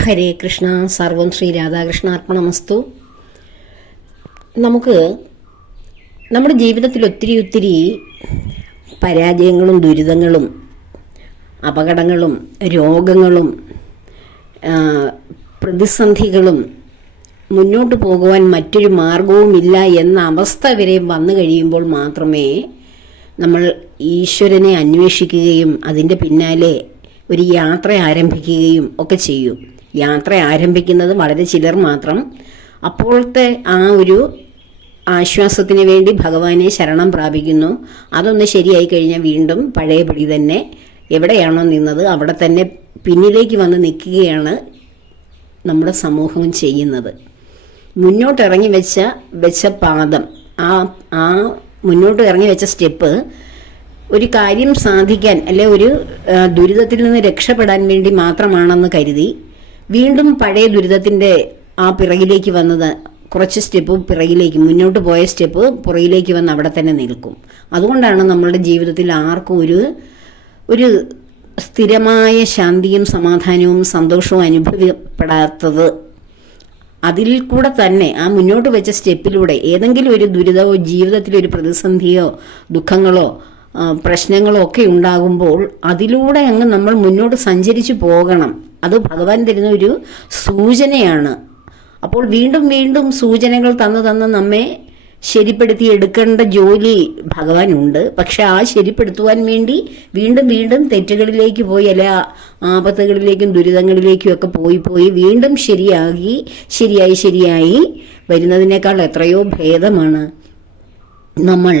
ഹരേ കൃഷ്ണ സർവം ശ്രീ രാധാകൃഷ്ണാർപ്പണമസ്തു. നമുക്ക് നമ്മുടെ ജീവിതത്തിൽ ഒത്തിരി ഒത്തിരി പരാജയങ്ങളും ദുരിതങ്ങളും അപകടങ്ങളും രോഗങ്ങളും പ്രതിസന്ധികളും മുന്നോട്ട് പോകുവാൻ മറ്റൊരു മാർഗവുമില്ല എന്ന അവസ്ഥ വരെ വന്നു കഴിയുമ്പോൾ മാത്രമേ നമ്മൾ ഈശ്വരനെ അന്വേഷിക്കുകയും അതിന്റെ പിന്നാലെ ഒരു യാത്ര ആരംഭിക്കുകയും ഒക്കെ ചെയ്യും. യാത്ര ആരംഭിക്കുന്നത് വളരെ ചിലർ മാത്രം. അപ്പോഴത്തെ ആ ഒരു ആശ്വാസത്തിന് വേണ്ടി ഭഗവാനെ ശരണം പ്രാപിക്കുന്നു. അതൊന്ന് ശരിയായി കഴിഞ്ഞാൽ വീണ്ടും പഴയപടി തന്നെ എവിടെയാണോ നിന്നത് അവിടെ തന്നെ പിന്നിലേക്ക് വന്ന് നിൽക്കുകയാണ് നമ്മുടെ സമൂഹം ചെയ്യുന്നത്. മുന്നോട്ട് ഇറങ്ങി വെച്ച വെച്ച പാദം ആ ആ മുന്നോട്ട് ഇറങ്ങി വെച്ച സ്റ്റെപ്പ് ഒരു കാര്യം സാധിക്കാൻ അല്ലെ ഒരു ദുരിതത്തിൽ നിന്ന് രക്ഷപ്പെടാൻ വേണ്ടി മാത്രമാണെന്ന് കരുതി വീണ്ടും പഴയ ദുരിതത്തിന്റെ ആ പിറകിലേക്ക് വന്നത് കുറച്ച് സ്റ്റെപ്പ് പിറകിലേക്ക് മുന്നോട്ട് പോയ സ്റ്റെപ്പ് പുറകിലേക്ക് വന്ന് അവിടെ തന്നെ നിൽക്കും. അതുകൊണ്ടാണ് നമ്മളുടെ ജീവിതത്തിൽ ആർക്കും ഒരു ഒരു സ്ഥിരമായ ശാന്തിയും സമാധാനവും സന്തോഷവും അനുഭവപ്പെടാത്തത്. അതിൽ കൂടെ തന്നെ ആ മുന്നോട്ട് വെച്ച സ്റ്റെപ്പിലൂടെ ഏതെങ്കിലും ഒരു ദുരിതമോ ജീവിതത്തിലൊരു പ്രതിസന്ധിയോ ദുഃഖങ്ങളോ ആ, പ്രശ്നങ്ങളോ ഒക്കെ ഉണ്ടാകുമ്പോൾ അതിലൂടെ അങ്ങ് നമ്മൾ മുന്നോട്ട് സഞ്ചരിച്ചു പോകണം. അത് ഭഗവാൻ തരുന്ന ഒരു സൂചനയാണ്. അപ്പോൾ വീണ്ടും വീണ്ടും സൂചനകൾ തന്ന് തന്ന് നമ്മെ ശരിപ്പെടുത്തി എടുക്കേണ്ട ജോലി ഭഗവാനുണ്ട് പക്ഷെ ആ ശരിപ്പെടുത്തുവാൻ വേണ്ടി വീണ്ടും വീണ്ടും തെറ്റുകളിലേക്ക് പോയി അല്ല ആപത്തുകളിലേക്കും ദുരിതങ്ങളിലേക്കും ഒക്കെ പോയി പോയി വീണ്ടും ശരിയാകി ശരിയായി ശരിയായി വരുന്നതിനേക്കാൾ എത്രയോ ഭേദമാണ്. നമ്മൾ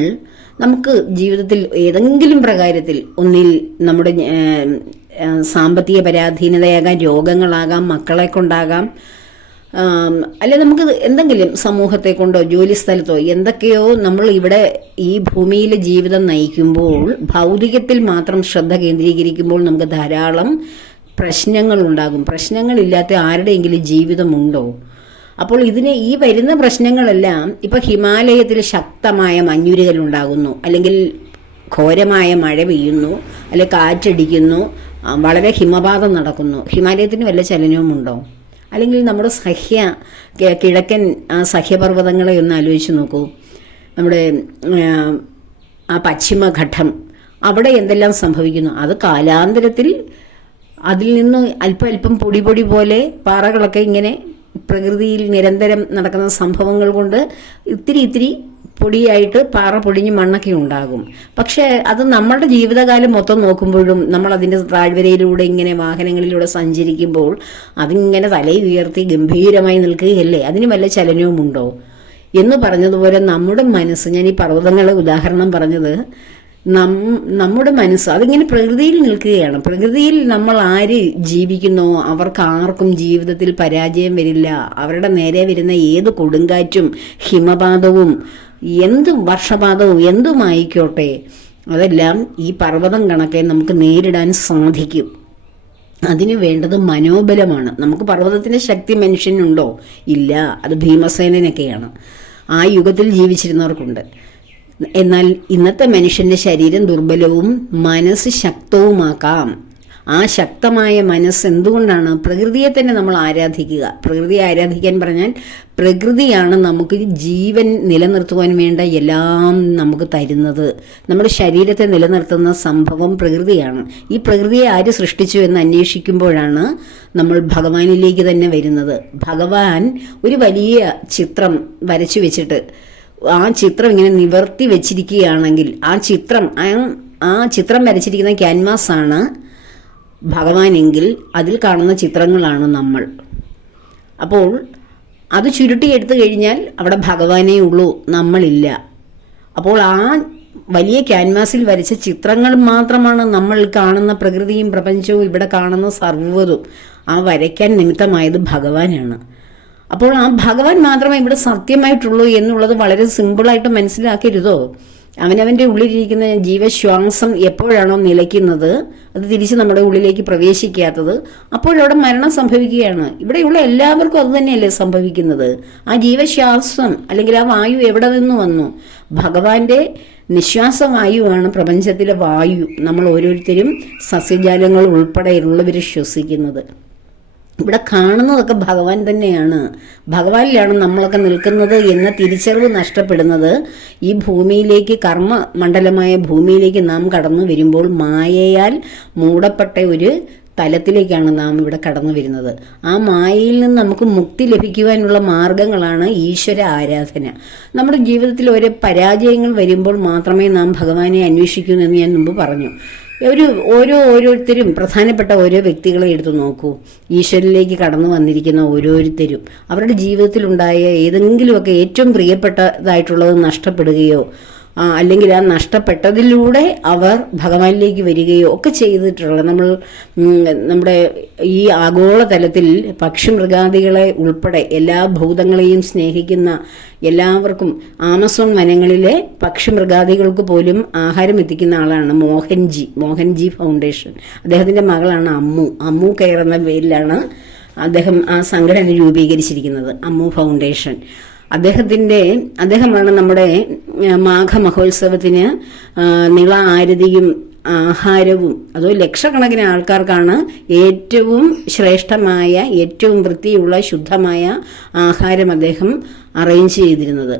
നമുക്ക് ജീവിതത്തിൽ ഏതെങ്കിലും പ്രകാരത്തിൽ ഒന്നിൽ നമ്മുടെ സാമ്പത്തിക പരാധീനതയാകാം രോഗങ്ങളാകാം മക്കളെ കൊണ്ടാകാം അല്ലെ നമുക്ക് എന്തെങ്കിലും സമൂഹത്തെ കൊണ്ടോ ജോലി സ്ഥലത്തോ എന്തൊക്കെയോ നമ്മൾ ഇവിടെ ഈ ഭൂമിയിലെ ജീവിതം നയിക്കുമ്പോൾ ഭൗതികത്തിൽ മാത്രം ശ്രദ്ധ കേന്ദ്രീകരിക്കുമ്പോൾ നമുക്ക് ധാരാളം പ്രശ്നങ്ങൾ ഉണ്ടാകും. പ്രശ്നങ്ങളില്ലാത്ത ആരുടെയെങ്കിലും ജീവിതമുണ്ടോ? അപ്പോൾ ഇതിന് ഈ വരുന്ന പ്രശ്നങ്ങളെല്ലാം ഇപ്പൊ ഹിമാലയത്തിൽ ശക്തമായ മഞ്ഞുരുകൽ ഉണ്ടാകുന്നു അല്ലെങ്കിൽ ഘോരമായ മഴ പെയ്യുന്നു. അല്ലെ കാറ്റടിക്കുന്നു. വളരെ ഹിമപാതം നടക്കുന്നു. ഹിമാലയത്തിന് വല്ല ചലനവും ഉണ്ടോ? അല്ലെങ്കിൽ നമ്മുടെ സഹ്യ കിഴക്കൻ സഹ്യപർവതങ്ങളെ ഒന്ന് ആലോചിച്ച് നോക്കൂ. നമ്മുടെ ആ പശ്ചിമഘട്ടം അവിടെ എന്തെല്ലാം സംഭവിക്കുന്നു? അത് കാലാന്തരത്തിൽ അതിൽ നിന്ന് അല്പം അല്പം പൊടി പൊടി പോലെ പാറകളൊക്കെ ഇങ്ങനെ പ്രകൃതിയിൽ നിരന്തരം നടക്കുന്ന സംഭവങ്ങൾ കൊണ്ട് ഇത്തിരി ഇത്തിരി പൊടിയായിട്ട് പാറ പൊടിഞ്ഞ് മണ്ണൊക്കെ ഉണ്ടാകും. പക്ഷേ അത് നമ്മുടെ ജീവിതകാലം മൊത്തം നോക്കുമ്പോഴും നമ്മൾ അതിന്റെ താഴ്വരയിലൂടെ ഇങ്ങനെ വാഹനങ്ങളിലൂടെ സഞ്ചരിക്കുമ്പോൾ അതിങ്ങനെ തലയിൽ ഉയർത്തി ഗംഭീരമായി നിൽക്കുകയല്ലേ? അതിന് വല്ല ചലനവുമുണ്ടോ? എന്ന് പറഞ്ഞതുപോലെ നമ്മുടെ മനസ്സ് ഞാൻ ഈ പർവതങ്ങളെ ഉദാഹരണം പറഞ്ഞത് നം നമ്മുടെ മനസ്സ് അതിങ്ങനെ പ്രകൃതിയിൽ നിൽക്കുകയാണ്. പ്രകൃതിയിൽ നമ്മൾ ആര് ജീവിക്കുന്നോ? അവർക്ക് ആർക്കും ജീവിതത്തിൽ പരാജയം വരില്ല. അവരുടെ നേരെ വരുന്ന ഏത് കൊടുങ്കാറ്റും ഹിമപാതവും എന്തും വർഷപാതവും എന്തുമായിക്കോട്ടെ അതെല്ലാം ഈ പർവതം കണക്കെ നമുക്ക് നേരിടാൻ സാധിക്കും. അതിനു വേണ്ടത് മനോബലമാണ്. നമുക്ക് പർവതത്തിന്റെ ശക്തി മനുഷ്യനുണ്ടോ? ഇല്ല. അത് ഭീമസേനനൊക്കെയാണ്. ആ യുഗത്തിൽ ജീവിച്ചിരുന്നവർക്കുണ്ട്. എന്നാൽ ഇന്നത്തെ മനുഷ്യന്റെ ശരീരം ദുർബലവും മനസ്സ് ശക്തവുമാക്കാം. ആ ശക്തമായ മനസ്സ് എന്തുകൊണ്ടാണ്? പ്രകൃതിയെ തന്നെ നമ്മൾ ആരാധിക്കുക. പ്രകൃതിയെ ആരാധിക്കാൻ പറഞ്ഞാൽ പ്രകൃതിയാണ് നമുക്ക് ജീവൻ നിലനിർത്തുവാൻ വേണ്ട എല്ലാം നമുക്ക് തരുന്നത്. നമ്മുടെ ശരീരത്തെ നിലനിർത്തുന്ന സംഭവം പ്രകൃതിയാണ്. ഈ പ്രകൃതിയെ ആര് സൃഷ്ടിച്ചു എന്ന് അന്വേഷിക്കുമ്പോഴാണ് നമ്മൾ ഭഗവാനിലേക്ക് തന്നെ വരുന്നത്. ഭഗവാൻ ഒരു വലിയ ചിത്രം വരച്ചു വെച്ചിട്ട് ആ ചിത്രം ഇങ്ങനെ നിവർത്തി വെച്ചിരിക്കുകയാണെങ്കിൽ ആ ചിത്രം ആ ചിത്രം വരച്ചിരിക്കുന്ന ക്യാൻവാസ് ആണ് ഭഗവാനെങ്കിൽ അതിൽ കാണുന്ന ചിത്രങ്ങളാണ് നമ്മൾ. അപ്പോൾ അത് ചുരുട്ടിയെടുത്തു കഴിഞ്ഞാൽ അവിടെ ഭഗവാനേ ഉള്ളൂ നമ്മളില്ല. അപ്പോൾ ആ വലിയ ക്യാൻവാസിൽ വരച്ച ചിത്രങ്ങൾ മാത്രമാണ് നമ്മൾ കാണുന്ന പ്രകൃതിയും പ്രപഞ്ചവും ഇവിടെ കാണുന്ന സർവതും. ആ വരയ്ക്കാൻ നിമിത്തമായത് ഭഗവാനാണ്. അപ്പോൾ ആ ഭഗവാൻ മാത്രമേ ഇവിടെ സത്യമായിട്ടുള്ളൂ എന്നുള്ളത് വളരെ സിമ്പിളായിട്ട് മനസ്സിലാക്കരുതോ? അവനവന്റെ ഉള്ളിലിരിക്കുന്ന ജീവശ്വാസം എപ്പോഴാണോ നിലയ്ക്കുന്നത് അത് തിരിച്ച് നമ്മുടെ ഉള്ളിലേക്ക് പ്രവേശിക്കാത്തത് അപ്പോഴവിടെ മരണം സംഭവിക്കുകയാണ്. ഇവിടെയുള്ള എല്ലാവർക്കും അത് തന്നെയല്ലേ സംഭവിക്കുന്നത്. ആ ജീവശ്വാസം അല്ലെങ്കിൽ ആ വായു എവിടെ നിന്ന് വന്നു? ഭഗവാന്റെ നിശ്വാസ വായുവാണ് പ്രപഞ്ചത്തിലെ വായു. നമ്മൾ ഓരോരുത്തരും സസ്യജാലങ്ങൾ ഉൾപ്പെടെയുള്ളവർ ശ്വസിക്കുന്നത്. ഇവിടെ കാണുന്നതൊക്കെ ഭഗവാൻ തന്നെയാണ്. ഭഗവാനിലാണ് നമ്മളൊക്കെ നിൽക്കുന്നത് എന്ന തിരിച്ചറിവ് നഷ്ടപ്പെടുന്നത്. ഈ ഭൂമിയിലേക്ക് കർമ്മ മണ്ഡലമായ ഭൂമിയിലേക്ക് നാം കടന്നു വരുമ്പോൾ മായയാൽ മൂടപ്പെട്ട ഒരു തലത്തിലേക്കാണ് നാം ഇവിടെ കടന്നു വരുന്നത്. ആ മായയിൽ നിന്ന് നമുക്ക് മുക്തി ലഭിക്കുവാനുള്ള മാർഗങ്ങളാണ് ഈശ്വര ആരാധന. നമ്മുടെ ജീവിതത്തിൽ ഓരോ പരാജയങ്ങൾ വരുമ്പോൾ മാത്രമേ നാം ഭഗവാനെ അന്വേഷിക്കൂ എന്ന് ഞാൻ മുമ്പ് പറഞ്ഞു. ഒരു ഓരോ ഓരോരുത്തരും പ്രധാനപ്പെട്ട ഓരോ വ്യക്തികളെ എടുത്തു നോക്കൂ. ഈശ്വരനിലേക്ക് കടന്നു വന്നിരിക്കുന്ന ഓരോരുത്തരും അവരുടെ ജീവിതത്തിലുണ്ടായ ഏതെങ്കിലുമൊക്കെ ഏറ്റവും പ്രിയപ്പെട്ടതായിട്ടുള്ളത് നഷ്ടപ്പെടുകയോ അല്ലെങ്കിൽ ആ നഷ്ടപ്പെട്ടതിലൂടെ അവർ ഭഗവാനിലേക്ക് വരികയോ ഒക്കെ ചെയ്തിട്ടുള്ള നമ്മൾ നമ്മുടെ ഈ ആഗോളതലത്തിൽ പക്ഷിമൃഗാദികളെ ഉൾപ്പെടെ എല്ലാ ഭൂതങ്ങളെയും സ്നേഹിക്കുന്ന എല്ലാവർക്കും ആമസോൺ വനങ്ങളിലെ പക്ഷിമൃഗാദികൾക്ക് പോലും ആഹാരം എത്തിക്കുന്ന ആളാണ് മോഹൻജി മോഹൻജി ഫൗണ്ടേഷൻ. അദ്ദേഹത്തിന്റെ മകളാണ് അമ്മു. അമ്മു കെയർ എന്ന പേരിലാണ് അദ്ദേഹം ആ സംഘടന രൂപീകരിച്ചിരിക്കുന്നത് അമ്മു ഫൗണ്ടേഷൻ. അദ്ദേഹത്തിന്റെ അദ്ദേഹമാണ് നമ്മുടെ മാഘ മഹോത്സവത്തിന് നിള ആരതിയും ആഹാരവും അതോ ലക്ഷക്കണക്കിന് ആൾക്കാർക്കാണ് ഏറ്റവും ശ്രേഷ്ഠമായ ഏറ്റവും വൃത്തിയുള്ള ശുദ്ധമായ ആഹാരം അദ്ദേഹം അറേഞ്ച് ചെയ്തിരുന്നത്.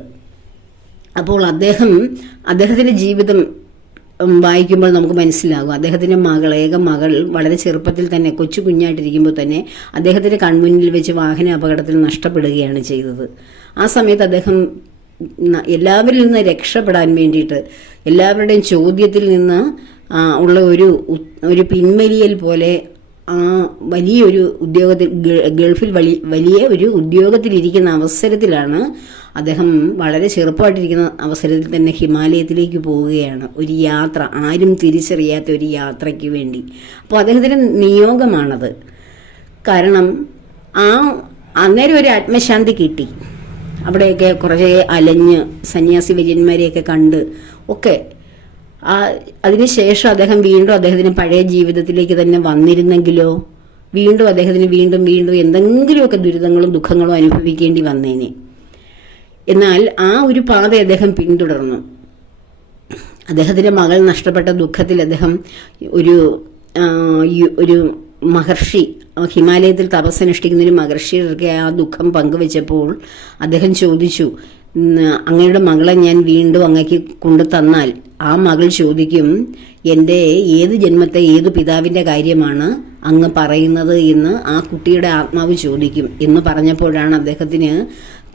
അപ്പോൾ അദ്ദേഹം അദ്ദേഹത്തിന്റെ ജീവിതം വായിക്കുമ്പോൾ നമുക്ക് മനസ്സിലാകും. അദ്ദേഹത്തിന്റെ മകൾ ഏക മകൾ വളരെ ചെറുപ്പത്തിൽ തന്നെ കൊച്ചു കുഞ്ഞായിട്ടിരിക്കുമ്പോൾ തന്നെ അദ്ദേഹത്തിന്റെ കൺമുന്നിൽ വെച്ച് വാഹന അപകടത്തിൽ നഷ്ടപ്പെടുകയാണ് ചെയ്തത്. ആ സമയത്ത് അദ്ദേഹം എല്ലാവരിൽ നിന്ന് രക്ഷപ്പെടാൻ വേണ്ടിയിട്ട് എല്ലാവരുടെയും ചോദ്യത്തിൽ നിന്ന് ഉള്ള ഒരു ഒരു പിൻവലിയൽ പോലെ ആ വലിയൊരു ഉദ്യോഗത്തിൽ ഗൾഫിൽ വലി വലിയ ഒരു ഉദ്യോഗത്തിലിരിക്കുന്ന അവസരത്തിലാണ് അദ്ദേഹം വളരെ ചെറുപ്പമായിട്ടിരിക്കുന്ന അവസരത്തിൽ തന്നെ ഹിമാലയത്തിലേക്ക് പോവുകയാണ്. ഒരു യാത്ര ആരും തിരിച്ചറിയാത്ത ഒരു യാത്രയ്ക്ക് വേണ്ടി. അപ്പോൾ അദ്ദേഹത്തിന്റെ നിയോഗമാണത്. കാരണം ആ അന്നേരം ഒരു ആത്മശാന്തി കിട്ടി. അവിടെയൊക്കെ കുറേ അലഞ്ഞ് സന്യാസി വര്യന്മാരെയൊക്കെ കണ്ട് ഒക്കെ അതിനുശേഷം അദ്ദേഹം വീണ്ടും അദ്ദേഹത്തിന് പഴയ ജീവിതത്തിലേക്ക് തന്നെ വന്നിരുന്നെങ്കിലോ? വീണ്ടും അദ്ദേഹത്തിന് വീണ്ടും വീണ്ടും എന്തെങ്കിലുമൊക്കെ ദുരിതങ്ങളും ദുഃഖങ്ങളും അനുഭവിക്കേണ്ടി വന്നേനെ. എന്നാൽ ആ ഒരു പാത അദ്ദേഹം പിന്തുടർന്നു. അദ്ദേഹത്തിന്റെ മകൾ നഷ്ടപ്പെട്ട ദുഃഖത്തിൽ അദ്ദേഹം ഒരു ഒരു മഹർഷി ആ, ഹിമാലയത്തിൽ തപസ്സനുഷ്ഠിക്കുന്ന ഒരു മഹർഷിയുടെ ആ ദുഃഖം പങ്കുവെച്ചപ്പോൾ അദ്ദേഹം ചോദിച്ചു "ഉം, അങ്ങയുടെ മകളെ ഞാൻ വീണ്ടും അങ്ങക്ക് കൊണ്ടു തന്നാൽ ആ മകൾ ചോദിക്കും എന്റെ ഏത് ജന്മത്തെ ഏത് പിതാവിന്റെ കാര്യമാണ് അങ്ങ് പറയുന്നത്? എന്ന് ആ കുട്ടിയുടെ ആത്മാവ് ചോദിക്കും. എന്ന് പറഞ്ഞപ്പോഴാണ് അദ്ദേഹത്തിന്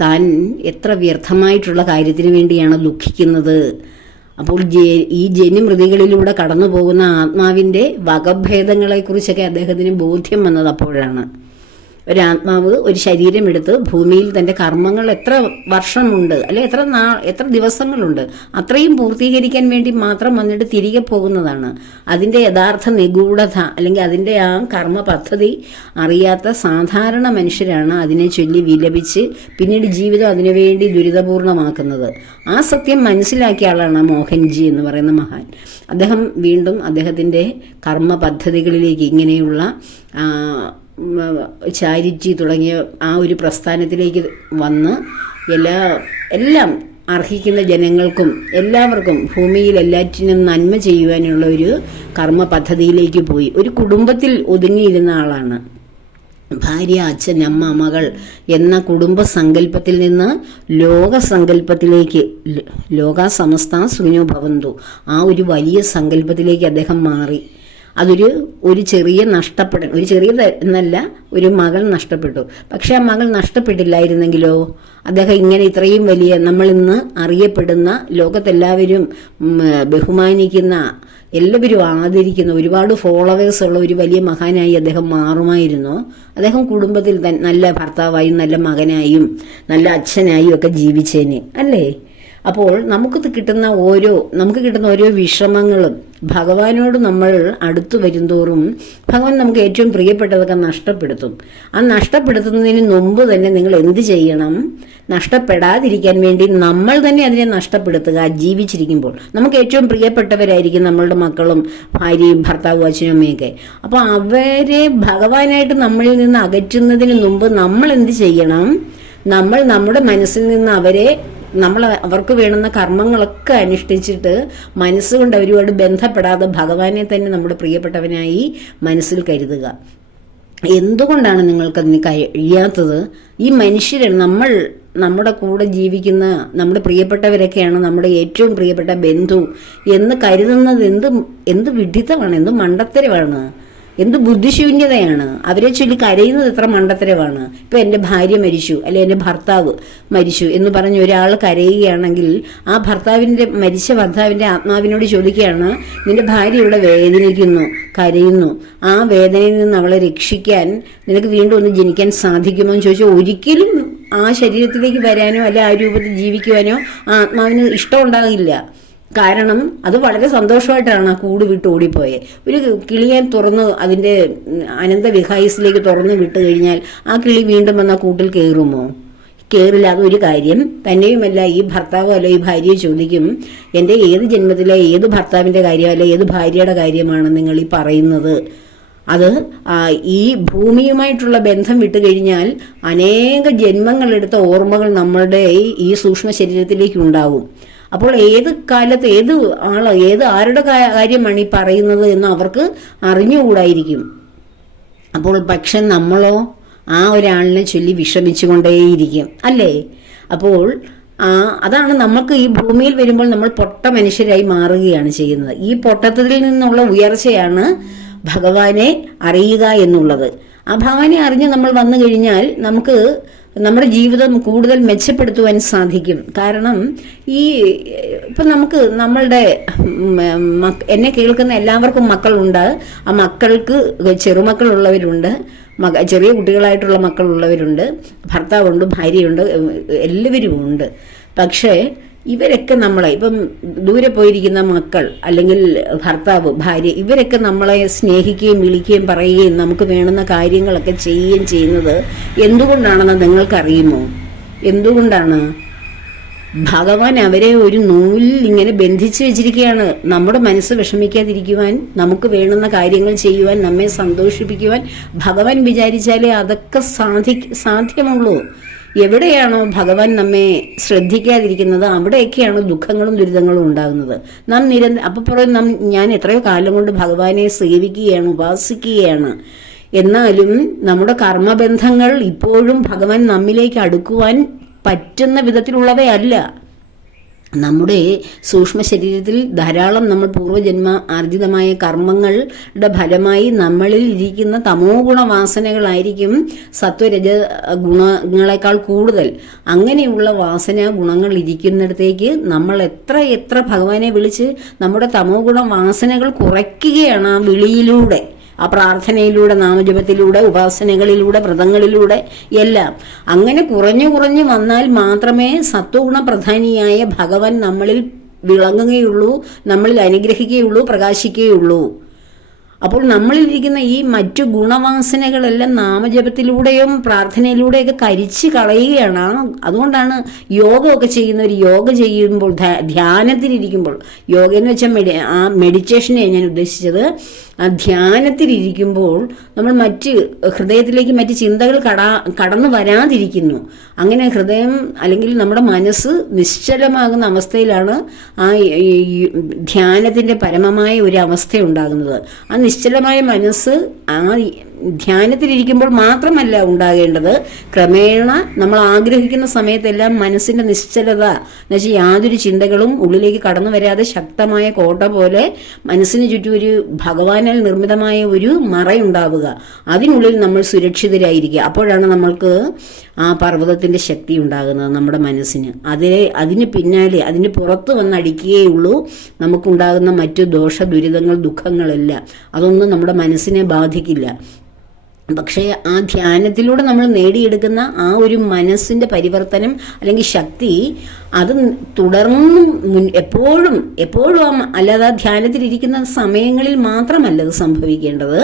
താൻ എത്ര വ്യർത്ഥമായിട്ടുള്ള കാര്യത്തിന് വേണ്ടിയാണ് ദുഃഖിക്കുന്നത്. അപ്പോൾ ഈ ജന്യമൃതികളിലൂടെ കടന്നു പോകുന്ന ആത്മാവിന്റെ വകഭേദങ്ങളെക്കുറിച്ചൊക്കെ അദ്ദേഹത്തിന് ബോധ്യം വന്നത് അപ്പോഴാണ്. ഒരാത്മാവ് ഒരു ശരീരമെടുത്ത് ഭൂമിയിൽ തന്റെ കർമ്മങ്ങൾ എത്ര വർഷമുണ്ട് അല്ലെ എത്ര നാ എത്ര ദിവസങ്ങളുണ്ട് അത്രയും പൂർത്തീകരിക്കാൻ വേണ്ടി മാത്രം വന്നിട്ട് തിരികെ പോകുന്നതാണ്. അതിന്റെ യഥാർത്ഥ നിഗൂഢത അല്ലെങ്കിൽ അതിന്റെ ആ കർമ്മ പദ്ധതി അറിയാത്ത സാധാരണ മനുഷ്യരാണ് അതിനെ ചൊല്ലി വിലപിച്ച് പിന്നീട് ജീവിതം അതിനുവേണ്ടി ദുരിതപൂർണമാക്കുന്നത്. ആ സത്യം മനസ്സിലാക്കിയ ആളാണ് മോഹൻജി എന്ന് പറയുന്ന മഹാൻ. അദ്ദേഹം വീണ്ടും അദ്ദേഹത്തിന്റെ കർമ്മ പദ്ധതികളിലേക്ക് ഇങ്ങനെയുള്ള ചാരിറ്റി തുടങ്ങിയ ആ ഒരു പ്രസ്ഥാനത്തിലേക്ക് വന്ന് എല്ലാ എല്ലാം അർഹിക്കുന്ന ജനങ്ങൾക്കും എല്ലാവർക്കും ഭൂമിയിൽ എല്ലാറ്റിനും നന്മ ചെയ്യുവാനുള്ള ഒരു കർമ്മ പദ്ധതിയിലേക്ക് പോയി. ഒരു കുടുംബത്തിൽ ഒതുങ്ങിയിരുന്ന ആളാണ്. ഭാര്യ അച്ഛൻ അമ്മ മകൾ എന്ന കുടുംബ സങ്കല്പത്തിൽ നിന്ന് ലോകസങ്കല്പത്തിലേക്ക് ല- ലോക സമസ്ത ഭവന്തു ആ ഒരു വലിയ സങ്കല്പത്തിലേക്ക് അദ്ദേഹം മാറി. അതൊരു ഒരു ചെറിയ നഷ്ടപ്പെടൽ ഒരു ചെറിയ എന്നല്ല ഒരു മകൾ നഷ്ടപ്പെട്ടു. പക്ഷെ ആ മകൾ നഷ്ടപ്പെട്ടില്ലായിരുന്നെങ്കിലോ? അദ്ദേഹം ഇങ്ങനെ ഇത്രയും വലിയ നമ്മൾ ഇന്ന് അറിയപ്പെടുന്ന ലോകത്തെല്ലാവരും ബഹുമാനിക്കുന്ന എല്ലാവരും ആദരിക്കുന്ന ഒരുപാട് ഫോളോവേഴ്സ് ഉള്ള ഒരു വലിയ മഹാനായി അദ്ദേഹം മാറുമായിരുന്നു. അദ്ദേഹം കുടുംബത്തിൽ നല്ല ഭർത്താവായും നല്ല മകനായും നല്ല അച്ഛനായും ഒക്കെ ജീവിച്ചേനെ. അല്ലേ? അപ്പോൾ നമുക്ക് കിട്ടുന്ന ഓരോ നമുക്ക് കിട്ടുന്ന ഓരോ വിഷമങ്ങളും ഭഗവാനോട് നമ്മൾ അടുത്തു വരുന്തോറും ഭഗവാൻ നമുക്ക് ഏറ്റവും പ്രിയപ്പെട്ടതൊക്കെ നഷ്ടപ്പെടുത്തും. ആ നഷ്ടപ്പെടുത്തുന്നതിന് മുമ്പ് തന്നെ നിങ്ങൾ എന്ത് ചെയ്യണം? നഷ്ടപ്പെടാതിരിക്കാൻ വേണ്ടി നമ്മൾ തന്നെ അതിനെ നഷ്ടപ്പെടുത്തുക ജീവിച്ചിരിക്കുമ്പോൾ. നമുക്ക് ഏറ്റവും പ്രിയപ്പെട്ടവരായിരിക്കും നമ്മളുടെ മക്കളും ഭാര്യയും ഭർത്താവും അച്ഛനും അമ്മയൊക്കെ. അപ്പോൾ അവരെ ഭഗവാനായിട്ട് നമ്മളിൽ നിന്ന് അകറ്റുന്നതിന് മുമ്പ് നമ്മൾ എന്ത് ചെയ്യണം? നമ്മൾ നമ്മുടെ മനസ്സിൽ നിന്ന് അവരെ നമ്മൾ അവർക്ക് വേണ്ടുന്ന കർമ്മങ്ങളൊക്കെ അനുഷ്ഠിച്ചിട്ട് മനസ്സുകൊണ്ട് അവരുമായിട്ട് ബന്ധപ്പെടാതെ ഭഗവാനെ തന്നെ നമ്മുടെ പ്രിയപ്പെട്ടവനായി മനസ്സിൽ കരുതുക. എന്തുകൊണ്ടാണ് നിങ്ങൾക്കതിന് കഴിയാത്തത്? ഈ മനുഷ്യർ നമ്മൾ നമ്മുടെ കൂടെ ജീവിക്കുന്ന നമ്മുടെ പ്രിയപ്പെട്ടവരൊക്കെയാണ് നമ്മുടെ ഏറ്റവും പ്രിയപ്പെട്ട ബന്ധു എന്ന് കരുതുന്നത് എന്ത് എന്ത് വിഡിത്തമാണ് എന്ത് മണ്ടത്തരമാണ്? എന്ത് ബുദ്ധിശൂന്യതയാണ്? അവരെ ചൊല്ലി കരയുന്നത് എത്ര മണ്ടത്തരമാണ്. ഇപ്പൊ എന്റെ ഭാര്യ മരിച്ചു അല്ലെ എന്റെ ഭർത്താവ് മരിച്ചു എന്ന് പറഞ്ഞ് ഒരാൾ കരയുകയാണെങ്കിൽ ആ ഭർത്താവിന്റെ മരിച്ച ഭർത്താവിന്റെ ആത്മാവിനോട് ചോദിക്കുകയാണ് നിന്റെ ഭാര്യ ഇവിടെ വേദനിക്കുന്നു കരയുന്നു. ആ വേദനയിൽ നിന്ന് അവളെ രക്ഷിക്കാൻ നിനക്ക് വീണ്ടും ഒന്ന് ജനിക്കാൻ സാധിക്കുമോ? എന്ന് ചോദിച്ചാൽ ഒരിക്കലും ആ ശരീരത്തിലേക്ക് വരാനോ അല്ലെ ആ രൂപത്തിൽ ജീവിക്കുവാനോ ആ ആത്മാവിന് ഇഷ്ടം ഉണ്ടാകില്ല. കാരണം അത് വളരെ സന്തോഷമായിട്ടാണ് ആ കൂട് വിട്ട് ഓടിപ്പോയത് ഒരു കിളിയെ തുറന്ന് അതിന്റെ അനന്ത വിഹായസിലേക്ക് തുറന്ന് വിട്ട് കഴിഞ്ഞാൽ ആ കിളി വീണ്ടും വന്ന കൂട്ടിൽ കയറുമോ? കയറില്ല അതൊരു കാര്യം. തന്നെയുമല്ല ഈ ഭർത്താവോ അല്ല ഈ ഭാര്യയെ ചോദിക്കും എന്റെ ഏത് ജന്മത്തിലെ ഏത് ഭർത്താവിന്റെ കാര്യം അല്ല ഏത് ഭാര്യയുടെ കാര്യമാണ് നിങ്ങൾ ഈ പറയുന്നത്? അത് ഈ ഭൂമിയുമായിട്ടുള്ള ബന്ധം വിട്ടുകഴിഞ്ഞാൽ അനേക ജന്മങ്ങളെടുത്ത ഓർമ്മകൾ നമ്മളുടെ ഈ സൂക്ഷ്മ ശരീരത്തിലേക്ക് ഉണ്ടാവും. അപ്പോൾ ഏത് കാലത്ത് ഏത് ആൾ ഏത് ആരുടെ കാര്യമാണ് ഈ പറയുന്നത് എന്ന് അവർക്ക് അറിഞ്ഞുകൂടായിരിക്കും. അപ്പോൾ പക്ഷെ നമ്മളോ ആ ഒരാളിനെ ചൊല്ലി വിഷമിച്ചുകൊണ്ടേയിരിക്കും അല്ലേ? അപ്പോൾ ആ അതാണ് നമുക്ക് ഈ ഭൂമിയിൽ വരുമ്പോൾ നമ്മൾ പൊട്ട മനുഷ്യരായി മാറുകയാണ് ചെയ്യുന്നത്. ഈ പൊട്ടത്തിൽ നിന്നുള്ള ഉയർച്ചയാണ് ഭഗവാനെ അറിയുക എന്നുള്ളത്. ആ ഭഗവാനെ അറിഞ്ഞ് നമ്മൾ വന്നു കഴിഞ്ഞാൽ നമുക്ക് നമ്മുടെ ജീവിതം കൂടുതൽ മെച്ചപ്പെടുത്തുവാൻ സാധിക്കും. കാരണം ഈ ഇപ്പം നമുക്ക് നമ്മളുടെ എന്നെ കേൾക്കുന്ന എല്ലാവർക്കും മക്കളുണ്ട്. ആ മക്കൾക്ക് ചെറുമക്കളുള്ളവരുണ്ട്. മക ചെറിയ കുട്ടികളായിട്ടുള്ള മക്കളുള്ളവരുണ്ട്. ഭർത്താവുണ്ട് ഭാര്യയുണ്ട് എല്ലാവരും ഉണ്ട് പക്ഷേ ഇവരൊക്കെ നമ്മളെ ഇപ്പം ദൂരെ പോയിരിക്കുന്ന മക്കൾ അല്ലെങ്കിൽ ഭർത്താവ് ഭാര്യ ഇവരൊക്കെ നമ്മളെ സ്നേഹിക്കുകയും വിളിക്കുകയും പറയുകയും നമുക്ക് വേണ്ടുന്ന കാര്യങ്ങളൊക്കെ ചെയ്യുകയും ചെയ്യുന്നത് എന്തുകൊണ്ടാണെന്ന് നിങ്ങൾക്കറിയുമോ? എന്തുകൊണ്ടാണ്? ഭഗവാൻ അവരെ ഒരു നൂലിൽ ഇങ്ങനെ ബന്ധിച്ചു വെച്ചിരിക്കുകയാണ്. നമ്മുടെ മനസ്സ് വിഷമിക്കാതിരിക്കുവാൻ നമുക്ക് വേണ്ടുന്ന കാര്യങ്ങൾ ചെയ്യുവാൻ നമ്മെ സന്തോഷിപ്പിക്കുവാൻ. ഭഗവാൻ വിചാരിച്ചാലേ അതൊക്കെ സാധി സാധ്യമുള്ളൂ. എവിടെയാണോ ഭഗവാൻ നമ്മെ ശ്രദ്ധിക്കാതിരിക്കുന്നത് അവിടെയൊക്കെയാണ് ദുഃഖങ്ങളും ദുരിതങ്ങളും ഉണ്ടാകുന്നത്. നാം നിരന്ത അപ്പൊ പറയും നാം ഞാൻ എത്രയോ കാലം കൊണ്ട് ഭഗവാനെ സേവിക്കുകയാണ് ഉപാസിക്കുകയാണ്. എന്നാലും നമ്മുടെ കർമ്മബന്ധങ്ങൾ ഇപ്പോഴും ഭഗവാൻ നമ്മിലേക്ക് അടുക്കുവാൻ പറ്റുന്ന വിധത്തിലുള്ളവയല്ല. നമ്മുടെ സൂക്ഷ്മ ശരീരത്തിൽ ധാരാളം നമ്മൾ പൂർവജന്മ ആർജിതമായ കർമ്മങ്ങളുടെ ഫലമായി നമ്മളിൽ ഇരിക്കുന്ന തമോ ഗുണവാസനകളായിരിക്കും സത്വരജ ഗുണങ്ങളെക്കാൾ കൂടുതൽ. അങ്ങനെയുള്ള വാസന ഗുണങ്ങൾ ഇരിക്കുന്നിടത്തേക്ക് നമ്മൾ എത്ര എത്ര ഭഗവാനെ വിളിച്ച് നമ്മുടെ തമോ ഗുണ വാസനകൾ കുറയ്ക്കുകയാണ് ആ വിളിയിലൂടെ. ആ പ്രാർത്ഥനയിലൂടെ നാമജപത്തിലൂടെ ഉപാസനകളിലൂടെ വ്രതങ്ങളിലൂടെ എല്ലാം. അങ്ങനെ കുറഞ്ഞു കുറഞ്ഞു വന്നാൽ മാത്രമേ സത്വഗുണ പ്രധാനിയായ ഭഗവാൻ നമ്മളിൽ വിളങ്ങുകയുള്ളൂ നമ്മളിൽ അനുഗ്രഹിക്കുകയുള്ളൂ പ്രകാശിക്കുകയുള്ളൂ. അപ്പോൾ നമ്മളിരിക്കുന്ന ഈ മറ്റു ഗുണവാസനകളെല്ലാം നാമജപത്തിലൂടെയും പ്രാർത്ഥനയിലൂടെയൊക്കെ കരിച്ച് കളയുകയാണ്. അതുകൊണ്ടാണ് യോഗമൊക്കെ ചെയ്യുന്നവർ യോഗ ചെയ്യുമ്പോൾ ധ്യാനത്തിലിരിക്കുമ്പോൾ യോഗ എന്ന് വെച്ചാൽ മെഡി ആ മെഡിറ്റേഷനെ ഞാൻ ഉദ്ദേശിച്ചത്. ആ ധ്യാനത്തിലിരിക്കുമ്പോൾ നമ്മൾ മറ്റ് ഹൃദയത്തിലേക്ക് മറ്റ് ചിന്തകൾ കടാ കടന്നു വരാതിരിക്കുന്നു. അങ്ങനെ ഹൃദയം അല്ലെങ്കിൽ നമ്മുടെ മനസ്സ് നിശ്ചലമാകുന്ന അവസ്ഥയിലാണ് ആ ധ്യാനത്തിന്റെ പരമമായ ഒരു അവസ്ഥ ഉണ്ടാകുന്നത് ആ നിശ്ചലമായ മനസ്സ് ആ ധ്യാനത്തിലിരിക്കുമ്പോൾ മാത്രമല്ല ഉണ്ടാകേണ്ടത്. ക്രമേണ നമ്മൾ ആഗ്രഹിക്കുന്ന സമയത്തെല്ലാം മനസ്സിന്റെ നിശ്ചലത എന്നുവെച്ചാൽ യാതൊരു ചിന്തകളും ഉള്ളിലേക്ക് കടന്നു വരാതെ ശക്തമായ കോട്ട പോലെ മനസ്സിന് ചുറ്റും ഒരു ഭഗവാനാൽ നിർമ്മിതമായ ഒരു മറയുണ്ടാവുക അതിനുള്ളിൽ നമ്മൾ സുരക്ഷിതരായിരിക്കുക. അപ്പോഴാണ് നമ്മൾക്ക് ആ പർവതത്തിന്റെ ശക്തി ഉണ്ടാകുന്നത് നമ്മുടെ മനസ്സിന്. അതിലെ അതിന് പിന്നാലെ അതിന് പുറത്ത് വന്നടിക്കുകയുള്ളൂ നമുക്കുണ്ടാകുന്ന മറ്റു ദോഷ ദുരിതങ്ങൾ ദുഃഖങ്ങളെല്ലാം. അതൊന്നും നമ്മുടെ മനസ്സിനെ ബാധിക്കില്ല. പക്ഷേ ആ ധ്യാനത്തിലൂടെ നമ്മൾ നേടിയെടുക്കുന്ന ആ ഒരു മനസ്സിന്റെ പരിവർത്തനം അല്ലെങ്കിൽ ശക്തി അത് തുടർന്നും എപ്പോഴും എപ്പോഴും അല്ലാതെ ആ ധ്യാനത്തിലിരിക്കുന്ന സമയങ്ങളിൽ മാത്രമല്ല അത് സംഭവിക്കേണ്ടത്.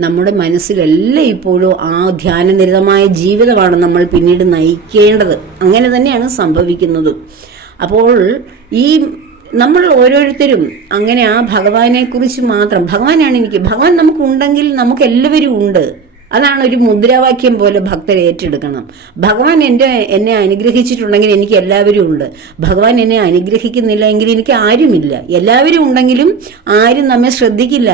നമ്മുടെ മനസ്സിലെല്ലാം ഇപ്പോഴും ആ ധ്യാനനിരതമായ ജീവിതമാണ് നമ്മൾ പിന്നീട് നയിക്കേണ്ടത്. അങ്ങനെ തന്നെയാണ് സംഭവിക്കുന്നത്. അപ്പോൾ ഈ നമ്മൾ ഓരോരുത്തരും അങ്ങനെ ആ ഭഗവാനെ കുറിച്ച് മാത്രം ഭഗവാനാണ് എനിക്ക് ഭഗവാൻ നമുക്കുണ്ടെങ്കിൽ നമുക്ക് എല്ലാവരും ഉണ്ട്. അതാണ് ഒരു മുദ്രാവാക്യം പോലെ ഭക്തരെ ഏറ്റെടുക്കണം. ഭഗവാൻ എന്റെ എന്നെ അനുഗ്രഹിച്ചിട്ടുണ്ടെങ്കിൽ എനിക്ക് എല്ലാവരും ഉണ്ട്. ഭഗവാൻ എന്നെ അനുഗ്രഹിക്കുന്നില്ല എങ്കിൽ എനിക്ക് ആരുമില്ല. എല്ലാവരും ഉണ്ടെങ്കിലും ആരും നമ്മെ ശ്രദ്ധിക്കില്ല.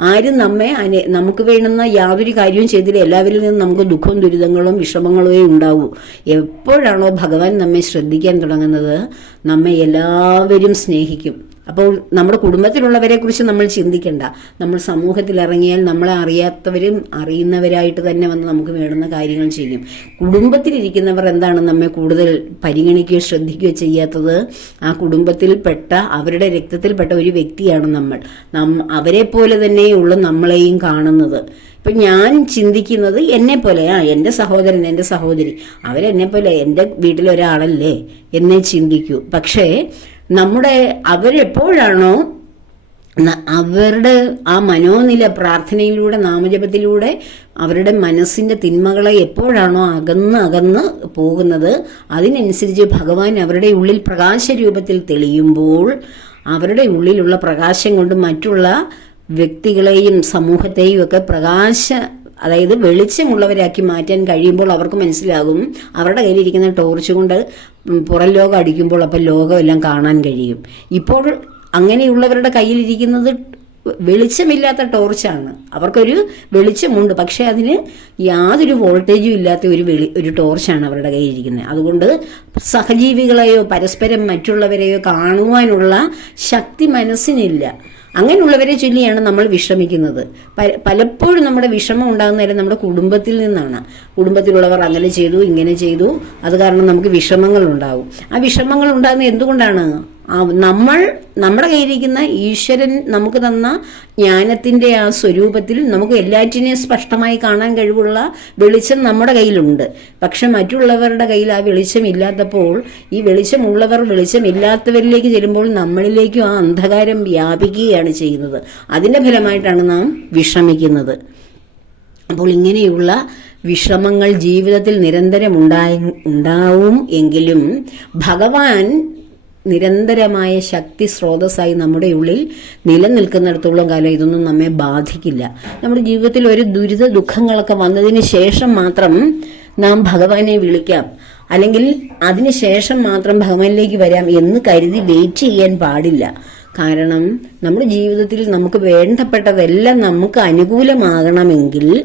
ആരും നമ്മെ അനെ നമുക്ക് വേണ്ടുന്ന യാതൊരു കാര്യവും ചെയ്തില്ല. എല്ലാവരിൽ നിന്നും നമുക്ക് ദുഃഖവും ദുരിതങ്ങളും വിഷമങ്ങളുമേ ഉണ്ടാവൂ. എപ്പോഴാണോ ഭഗവാൻ നമ്മെ ശ്രദ്ധിക്കാൻ തുടങ്ങുന്നത് നമ്മെ എല്ലാവരും സ്നേഹിക്കും. അപ്പോൾ നമ്മുടെ കുടുംബത്തിലുള്ളവരെ കുറിച്ച് നമ്മൾ ചിന്തിക്കേണ്ട. നമ്മൾ സമൂഹത്തിൽ ഇറങ്ങിയാൽ നമ്മളെ അറിയാത്തവരും അറിയുന്നവരായിട്ട് തന്നെ വന്ന് നമുക്ക് വേണ്ടുന്ന കാര്യങ്ങൾ ചെയ്യും. കുടുംബത്തിലിരിക്കുന്നവർ എന്താണ് നമ്മെ കൂടുതൽ പരിഗണിക്കുകയോ ശ്രദ്ധിക്കുകയോ ചെയ്യാത്തത്? ആ കുടുംബത്തിൽപ്പെട്ട അവരുടെ രക്തത്തിൽപ്പെട്ട ഒരു വ്യക്തിയാണ് നമ്മൾ. നം അവരെ പോലെ തന്നെയുള്ള നമ്മളെയും കാണുന്നത്. ഇപ്പം ഞാൻ ചിന്തിക്കുന്നത് എന്നെ പോലെ ആ എന്റെ സഹോദരൻ എന്റെ സഹോദരി അവരെന്നെ പോലെ എന്റെ വീട്ടിലൊരാളല്ലേ എന്നെ ചിന്തിക്കൂ. പക്ഷേ നമ്മുടെ അവരെപ്പോഴാണോ അവരുടെ ആ മനോനില പ്രാർത്ഥനയിലൂടെ നാമജപത്തിലൂടെ അവരുടെ മനസ്സിന്റെ തിന്മകളെ എപ്പോഴാണോ അകന്ന് അകന്ന് പോകുന്നത് അതിനനുസരിച്ച് ഭഗവാൻ അവരുടെ ഉള്ളിൽ പ്രകാശ രൂപത്തിൽ തെളിയുമ്പോൾ അവരുടെ ഉള്ളിലുള്ള പ്രകാശം കൊണ്ട് മറ്റുള്ള വ്യക്തികളെയും സമൂഹത്തെയും ഒക്കെ പ്രകാശ അതായത് വെളിച്ചമുള്ളവരാക്കി മാറ്റാൻ കഴിയുമ്പോൾ അവർക്ക് മനസ്സിലാകും. അവരുടെ കയ്യിലിരിക്കുന്ന ടോർച്ച് കൊണ്ട് പുറം ലോകം അടിക്കുമ്പോൾ അപ്പം ലോകമെല്ലാം കാണാൻ കഴിയും. ഇപ്പോൾ അങ്ങനെയുള്ളവരുടെ കയ്യിലിരിക്കുന്നത് വെളിച്ചമില്ലാത്ത ടോർച്ചാണ്. അവർക്കൊരു വെളിച്ചമുണ്ട്. പക്ഷെ അതിന് യാതൊരു വോൾട്ടേജും ഇല്ലാത്ത ഒരു വെളി ഒരു ടോർച്ചാണ് അവരുടെ കയ്യിലിരിക്കുന്നത്. അതുകൊണ്ട് സഹജീവികളെയോ പരസ്പരം മറ്റുള്ളവരെയോ കാണുവാനുള്ള ശക്തി മനസ്സിനില്ല. അങ്ങനെയുള്ളവരെ ചൊല്ലിയാണ് നമ്മൾ വിഷമിക്കുന്നത് പലപ്പോഴും നമ്മുടെ വിഷമം ഉണ്ടാകുന്നതിന് നമ്മുടെ കുടുംബത്തിൽ നിന്നാണ്. കുടുംബത്തിലുള്ളവർ അങ്ങനെ ചെയ്തു ഇങ്ങനെ ചെയ്തു. അത് കാരണം നമുക്ക് വിഷമങ്ങൾ ഉണ്ടാവും. ആ വിഷമങ്ങൾ ഉണ്ടാകുന്നത് എന്തുകൊണ്ടാണ്? നമ്മൾ നമ്മുടെ കയ്യിലിരിക്കുന്ന ഈശ്വരൻ നമുക്ക് തന്ന ജ്ഞാനത്തിന്റെ ആ സ്വരൂപത്തിൽ നമുക്ക് എല്ലാറ്റിനെയും സ്പഷ്ടമായി കാണാൻ കഴിവുള്ള വെളിച്ചം നമ്മുടെ കയ്യിലുണ്ട്. പക്ഷെ മറ്റുള്ളവരുടെ കയ്യിൽ ആ വെളിച്ചം ഇല്ലാത്തപ്പോൾ ഈ വെളിച്ചമുള്ളവർ വെളിച്ചമില്ലാത്തവരിലേക്ക് ചെല്ലുമ്പോൾ നമ്മളിലേക്കും ആ അന്ധകാരം വ്യാപിക്കുകയാണ് ചെയ്യുന്നത്. അതിന്റെ ഫലമായിട്ടാണ് നാം വിഷമിക്കുന്നത് അപ്പോൾ ഇങ്ങനെയുള്ള വിഷമങ്ങൾ ജീവിതത്തിൽ നിരന്തരം ഉണ്ടായി ഉണ്ടാവും എങ്കിലും ഭഗവാൻ നിരന്തരമായ ശക്തി സ്രോതസ്സായി നമ്മുടെ ഉള്ളിൽ നിലനിൽക്കുന്നിടത്തോളം കാലം ഇതൊന്നും നമ്മെ ബാധിക്കില്ല. നമ്മുടെ ജീവിതത്തിൽ ഒരു ദുരിത ദുഃഖങ്ങളൊക്കെ വന്നതിന് ശേഷം മാത്രം നാം ഭഗവാനെ വിളിക്കാം. അല്ലെങ്കിൽ അതിനുശേഷം മാത്രം ഭഗവാനിലേക്ക് വരാം എന്ന് കരുതി വെയിറ്റ് ചെയ്യാൻ പാടില്ല. കാരണം നമ്മുടെ ജീവിതത്തിൽ നമുക്ക് വേണ്ടപ്പെട്ടതെല്ലാം നമുക്ക് അനുകൂലമാകണമെങ്കിൽ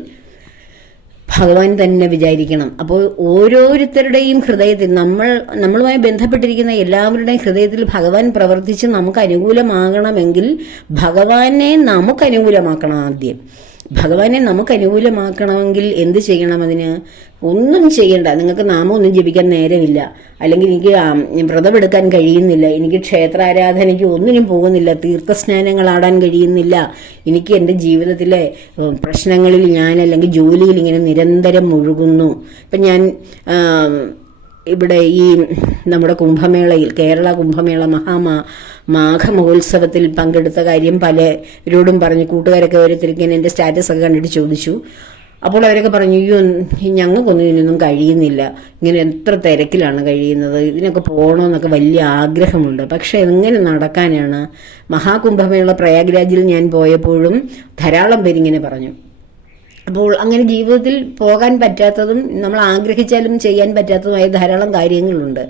ഭഗവാൻ തന്നെ വിചാരിക്കണം. അപ്പോൾ ഓരോരുത്തരുടെയും ഹൃദയത്തിൽ നമ്മൾ നമ്മളുമായി ബന്ധപ്പെട്ടിരിക്കുന്ന എല്ലാവരുടെയും ഹൃദയത്തിൽ ഭഗവാൻ പ്രവർത്തിച്ച് നമുക്ക് അനുകൂലമാകണമെങ്കിൽ ഭഗവാനെ നമുക്ക് അനുകൂലമാക്കണം ആദ്യം. ഭഗവാനെ നമുക്ക് അനുകൂലമാക്കണമെങ്കിൽ എന്ത് ചെയ്യണം അതിന്? ഒന്നും ചെയ്യണ്ട. നിങ്ങൾക്ക് നാമം ഒന്നും ജപിക്കാൻ നേരമില്ല. അല്ലെങ്കിൽ എനിക്ക് വ്രതമെടുക്കാൻ കഴിയുന്നില്ല. എനിക്ക് ക്ഷേത്രാരാധനയ്ക്ക് ഒന്നിനും പോകുന്നില്ല. തീർത്ഥസ്നാനങ്ങൾ ആടാൻ കഴിയുന്നില്ല. എനിക്ക് എന്റെ ജീവിതത്തിലെ പ്രശ്നങ്ങളിൽ ഞാൻ അല്ലെങ്കിൽ ജോലിയിൽ ഇങ്ങനെ നിരന്തരം മുഴുകുന്നു. ഇപ്പം ഞാൻ ഇവിടെ ഈ നമ്മുടെ കുംഭമേളയിൽ കേരള കുംഭമേള മഹാമാ മാഘമഹോത്സവത്തിൽ പങ്കെടുത്ത കാര്യം പലരോടും പറഞ്ഞു. കൂട്ടുകാരൊക്കെ ഓരോരുത്തർക്ക് എന്റെ സ്റ്റാറ്റസ് ഒക്കെ കണ്ടിട്ട് ചോദിച്ചു. അപ്പോൾ അവരൊക്കെ പറഞ്ഞു അയ്യോ ഞങ്ങൾക്കൊന്നും ഇതിനൊന്നും കഴിയുന്നില്ല. ഇങ്ങനെ എത്ര തിരക്കിലാണ് കഴിയുന്നത്. ഇതിനൊക്കെ പോകണമെന്നൊക്കെ വലിയ ആഗ്രഹമുണ്ട്. പക്ഷെ എങ്ങനെ നടക്കാനാണ് മഹാകുംഭമേള പ്രയാഗ്രാജിൽ ഞാൻ പോയപ്പോഴും ധാരാളം പേരിങ്ങനെ പറഞ്ഞു. അപ്പോൾ അങ്ങനെ ജീവിതത്തിൽ പോകാൻ പറ്റാത്തതും നമ്മൾ ആഗ്രഹിച്ചാലും ചെയ്യാൻ പറ്റാത്തതുമായ ധാരാളം കാര്യങ്ങളുണ്ട്.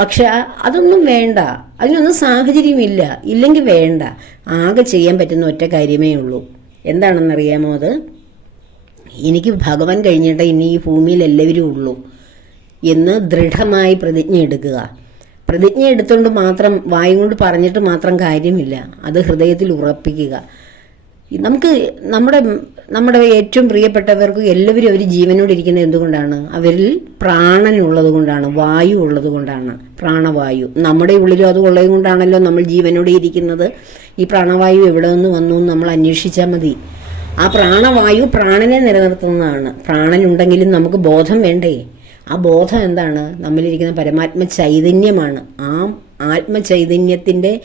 പക്ഷെ അതൊന്നും വേണ്ട. അതിനൊന്നും സാഹചര്യമില്ല. ഇല്ലെങ്കിൽ വേണ്ട. ആകെ ചെയ്യാൻ പറ്റുന്ന ഒറ്റ കാര്യമേ ഉള്ളൂ. എന്താണെന്നറിയാമോ അത്? എനിക്ക് ഭഗവാൻ കഴിഞ്ഞിട്ട് ഇനി ഈ ഭൂമിയിൽ എല്ലാവരും ഉള്ളൂ എന്ന് ദൃഢമായി പ്രതിജ്ഞ എടുക്കുക. പ്രതിജ്ഞ എടുത്തുകൊണ്ട് മാത്രം വായും കൊണ്ട് പറഞ്ഞിട്ട് മാത്രം കാര്യമില്ല. അത് ഹൃദയത്തിൽ ഉറപ്പിക്കുക. നമുക്ക് നമ്മുടെ നമ്മുടെ ഏറ്റവും പ്രിയപ്പെട്ടവർക്ക് എല്ലാവരും അവർ ജീവനോട് ഇരിക്കുന്നത് എന്തുകൊണ്ടാണ്? അവരിൽ പ്രാണനുള്ളത് കൊണ്ടാണ് വായു ഉള്ളത് കൊണ്ടാണ്. പ്രാണവായു. നമ്മുടെ ഉള്ളിലും അത് ഉള്ളത് കൊണ്ടാണല്ലോ നമ്മൾ ജീവനോടെ ഇരിക്കുന്നത്. ഈ പ്രാണവായു എവിടെ നിന്ന് വന്നു നമ്മൾ അന്വേഷിച്ചാൽ മതി. ആ പ്രാണവായു പ്രാണനെ നിലനിർത്തുന്നതാണ്. പ്രാണനുണ്ടെങ്കിലും നമുക്ക് ബോധം വേണ്ടേ? ആ ബോധം എന്താണ്? നമ്മളിരിക്കുന്ന പരമാത്മ ചൈതന്യമാണ്. ആ ആത്മചൈതന്യത്തിന്റെ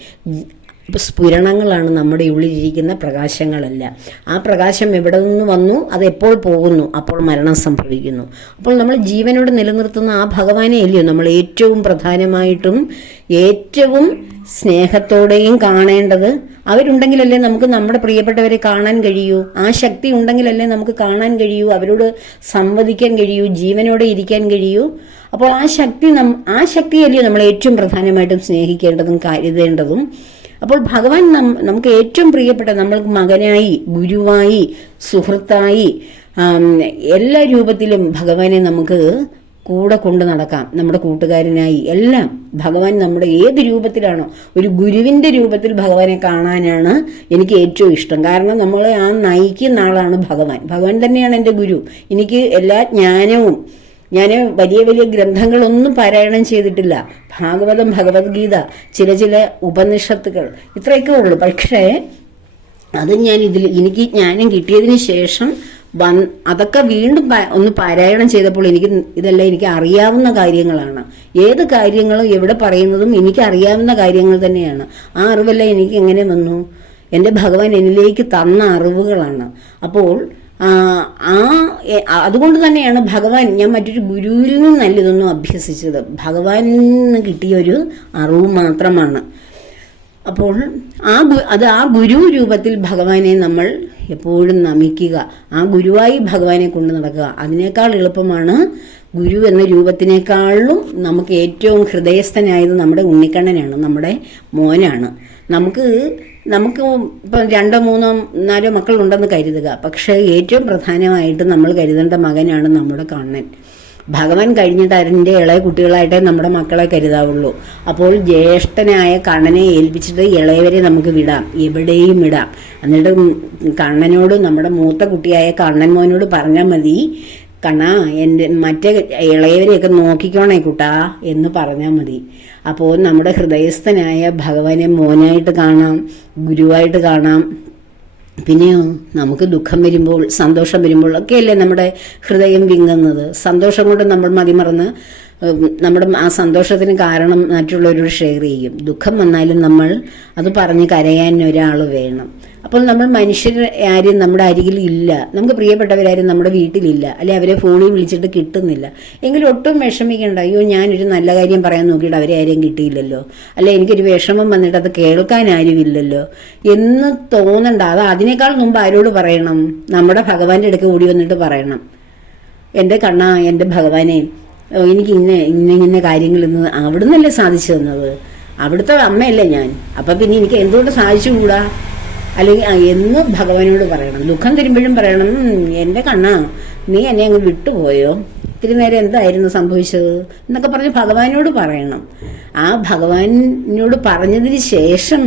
സ്ഫുരണങ്ങളാണ് നമ്മുടെ ഉള്ളിലിരിക്കുന്ന പ്രകാശങ്ങളല്ല. ആ പ്രകാശം എവിടെ നിന്ന് വന്നു? അത് എപ്പോൾ പോകുന്നു? അപ്പോൾ മരണം സംഭവിക്കുന്നു. അപ്പോൾ നമ്മൾ ജീവനോട് നിലനിർത്തുന്ന ആ ഭഗവാനെ അല്ലയോ നമ്മൾ ഏറ്റവും പ്രധാനമായിട്ടും ഏറ്റവും സ്നേഹത്തോടെയും കാണേണ്ടത് അവരുണ്ടെങ്കിലല്ലേ നമുക്ക് നമ്മുടെ പ്രിയപ്പെട്ടവരെ കാണാൻ കഴിയൂ. ആ ശക്തി ഉണ്ടെങ്കിലല്ലേ നമുക്ക് കാണാൻ കഴിയൂ. അവരോട് സംവദിക്കാൻ കഴിയൂ. ജീവനോടെ ഇരിക്കാൻ കഴിയൂ. അപ്പോൾ ആ ശക്തി നം ആ ശക്തിയല്ലയോ നമ്മൾ ഏറ്റവും പ്രധാനമായിട്ടും സ്നേഹിക്കേണ്ടതും കരുതേണ്ടതും അപ്പോൾ ഭഗവാൻ നമുക്ക് ഏറ്റവും പ്രിയപ്പെട്ട നമ്മൾ മകനായി ഗുരുവായി സുഹൃത്തായി എല്ലാ രൂപത്തിലും ഭഗവാനെ നമുക്ക് കൂടെ കൊണ്ട് നടക്കാം നമ്മുടെ കൂട്ടുകാരനായി. എല്ലാം ഭഗവാൻ നമ്മുടെ ഏത് രൂപത്തിലാണോ ഒരു ഗുരുവിന്റെ രൂപത്തിൽ ഭഗവാനെ കാണാനാണ് എനിക്ക് ഏറ്റവും ഇഷ്ടം. കാരണം നമ്മളെ ആ നയിക്കുന്ന ആളാണ് ഭഗവാൻ. ഭഗവാൻ തന്നെയാണ് എന്റെ ഗുരു. എനിക്ക് എല്ലാ ജ്ഞാനവും ഞാൻ വലിയ വലിയ ഗ്രന്ഥങ്ങളൊന്നും പാരായണം ചെയ്തിട്ടില്ല. ഭാഗവതം ഭഗവത്ഗീത ചില ചില ഉപനിഷത്തുകൾ ഇത്രയൊക്കെ ഉള്ളൂ. പക്ഷേ അത് ഞാൻ ഇതിൽ എനിക്ക് ജ്ഞാനം കിട്ടിയതിന് ശേഷം വൻ അതൊക്കെ വീണ്ടും ഒന്ന് പാരായണം ചെയ്തപ്പോൾ എനിക്ക് ഇതെല്ലാം എനിക്ക് അറിയാവുന്ന കാര്യങ്ങളാണ്. ഏത് കാര്യങ്ങളും എവിടെ പറയുന്നതും എനിക്ക് അറിയാവുന്ന കാര്യങ്ങൾ തന്നെയാണ്. ആ അറിവെല്ലാം എനിക്ക് എങ്ങനെ വന്നു? എന്റെ ഭഗവാൻ എന്നിലേക്ക് തന്ന അറിവുകളാണ്. അപ്പോൾ ആ, അതുകൊണ്ട് തന്നെയാണ് ഭഗവാൻ ഞാൻ മറ്റൊരു ഗുരുവിൽ നിന്നല്ല ഇതൊന്നും അഭ്യസിച്ചത്. ഭഗവാനിൽ നിന്ന് കിട്ടിയ ഒരു അറിവ് മാത്രമാണ്. അപ്പോൾ ആ അത് ആ ഗുരു രൂപത്തിൽ ഭഗവാനെ നമ്മൾ എപ്പോഴും നമിക്കുക. ആ ഗുരുവായി ഭഗവാനെ കൊണ്ട് നടക്കുക. അതിനേക്കാൾ എളുപ്പമാണ് ഗുരു എന്ന രൂപത്തിനേക്കാളും നമുക്ക് ഏറ്റവും ഹൃദയസ്ഥനായത് നമ്മുടെ ഉണ്ണിക്കണ്ണനാണ് നമ്മുടെ മോനാണ്. നമുക്ക് നമുക്ക് ഇപ്പം രണ്ടോ മൂന്നോ നാലോ മക്കളുണ്ടെന്ന് കരുതുക. പക്ഷേ ഏറ്റവും പ്രധാനമായിട്ട് നമ്മൾ കരുതേണ്ട മകനാണ് നമ്മുടെ കണ്ണൻ. ഭഗവാൻ കഴിഞ്ഞിട്ട് അതിന്റെ ഇളയ കുട്ടികളായിട്ടേ നമ്മുടെ മക്കളെ കരുതാവുള്ളൂ. അപ്പോൾ ജ്യേഷ്ഠനായ കണ്ണനെ ഏൽപ്പിച്ചിട്ട് ഇളയവരെ നമുക്ക് വിടാം. എവിടെയും വിടാം. എന്നിട്ട് കണ്ണനോട് നമ്മുടെ മൂത്ത കുട്ടിയായ കണ്ണൻ മോനോട് പറഞ്ഞാൽ മതി കണ്ണാ എന്റെ മറ്റേ ഇളയവരെയൊക്കെ നോക്കിക്കോണേ കുട്ടാ എന്ന് പറഞ്ഞാൽ മതി. അപ്പോൾ നമ്മുടെ ഹൃദയസ്ഥനായ ഭഗവാനെ മോനായിട്ട് കാണാം ഗുരുവായിട്ട് കാണാം. പിന്നെയോ നമുക്ക് ദുഃഖം വരുമ്പോൾ സന്തോഷം വരുമ്പോൾ ഒക്കെയല്ലേ നമ്മുടെ ഹൃദയം വിങ്ങുന്നത്. സന്തോഷം കൊണ്ട് നമ്മൾ മതിമറന്ന് നമ്മുടെ ആ സന്തോഷത്തിന് കാരണം മറ്റുള്ളവരോട് ഷെയർ ചെയ്യും. ദുഃഖം വന്നാലും നമ്മൾ അത് പറഞ്ഞ് കരയാൻ ഒരാൾ വേണം. അപ്പോൾ നമ്മൾ മനുഷ്യർ ആരും നമ്മുടെ അരികിൽ ഇല്ല. നമുക്ക് പ്രിയപ്പെട്ടവരാരും നമ്മുടെ വീട്ടിലില്ല അല്ലെ അവരെ ഫോണിൽ വിളിച്ചിട്ട് കിട്ടുന്നില്ല. എങ്കിലും ഒട്ടും വിഷമിക്കേണ്ട. അയ്യോ ഞാനൊരു നല്ല കാര്യം പറയാൻ നോക്കിയിട്ട് അവരെ ആരെയും കിട്ടിയില്ലല്ലോ. അല്ലെ എനിക്കൊരു വിഷമം വന്നിട്ട് അത് കേൾക്കാൻ ആരുമില്ലല്ലോ എന്ന് തോന്നണ്ട. അത് അതിനേക്കാൾ മുമ്പ് ആരോട് പറയണം? നമ്മുടെ ഭഗവാന്റെ അടുക്ക് കൂടി വന്നിട്ട് പറയണം. എന്റെ കണ്ണ എന്റെ ഭഗവാനെ. എനിക്ക് ഇന്ന ഇന്ന ഇന്ന കാര്യങ്ങൾ ഇന്ന് അവിടുന്നല്ലേ സാധിച്ചു തന്നത് അവിടുത്തെ അമ്മയല്ലേ ഞാൻ. അപ്പൊ പിന്നെ എനിക്ക് എന്തുകൊണ്ട് സാധിച്ചുകൂടാ? അല്ലെങ്കിൽ എന്ന് ഭഗവാനോട് പറയണം. ദുഃഖം തരുമ്പോഴും പറയണം എന്റെ കണ്ണ നീ എന്നെ അങ്ങ് വിട്ടുപോയോ? ഇത്തിരി നേരം എന്തായിരുന്നു സംഭവിച്ചത്? എന്നൊക്കെ പറഞ്ഞ് ഭഗവാനോട് പറയണം. ആ ഭഗവാനോട് പറഞ്ഞതിന് ശേഷം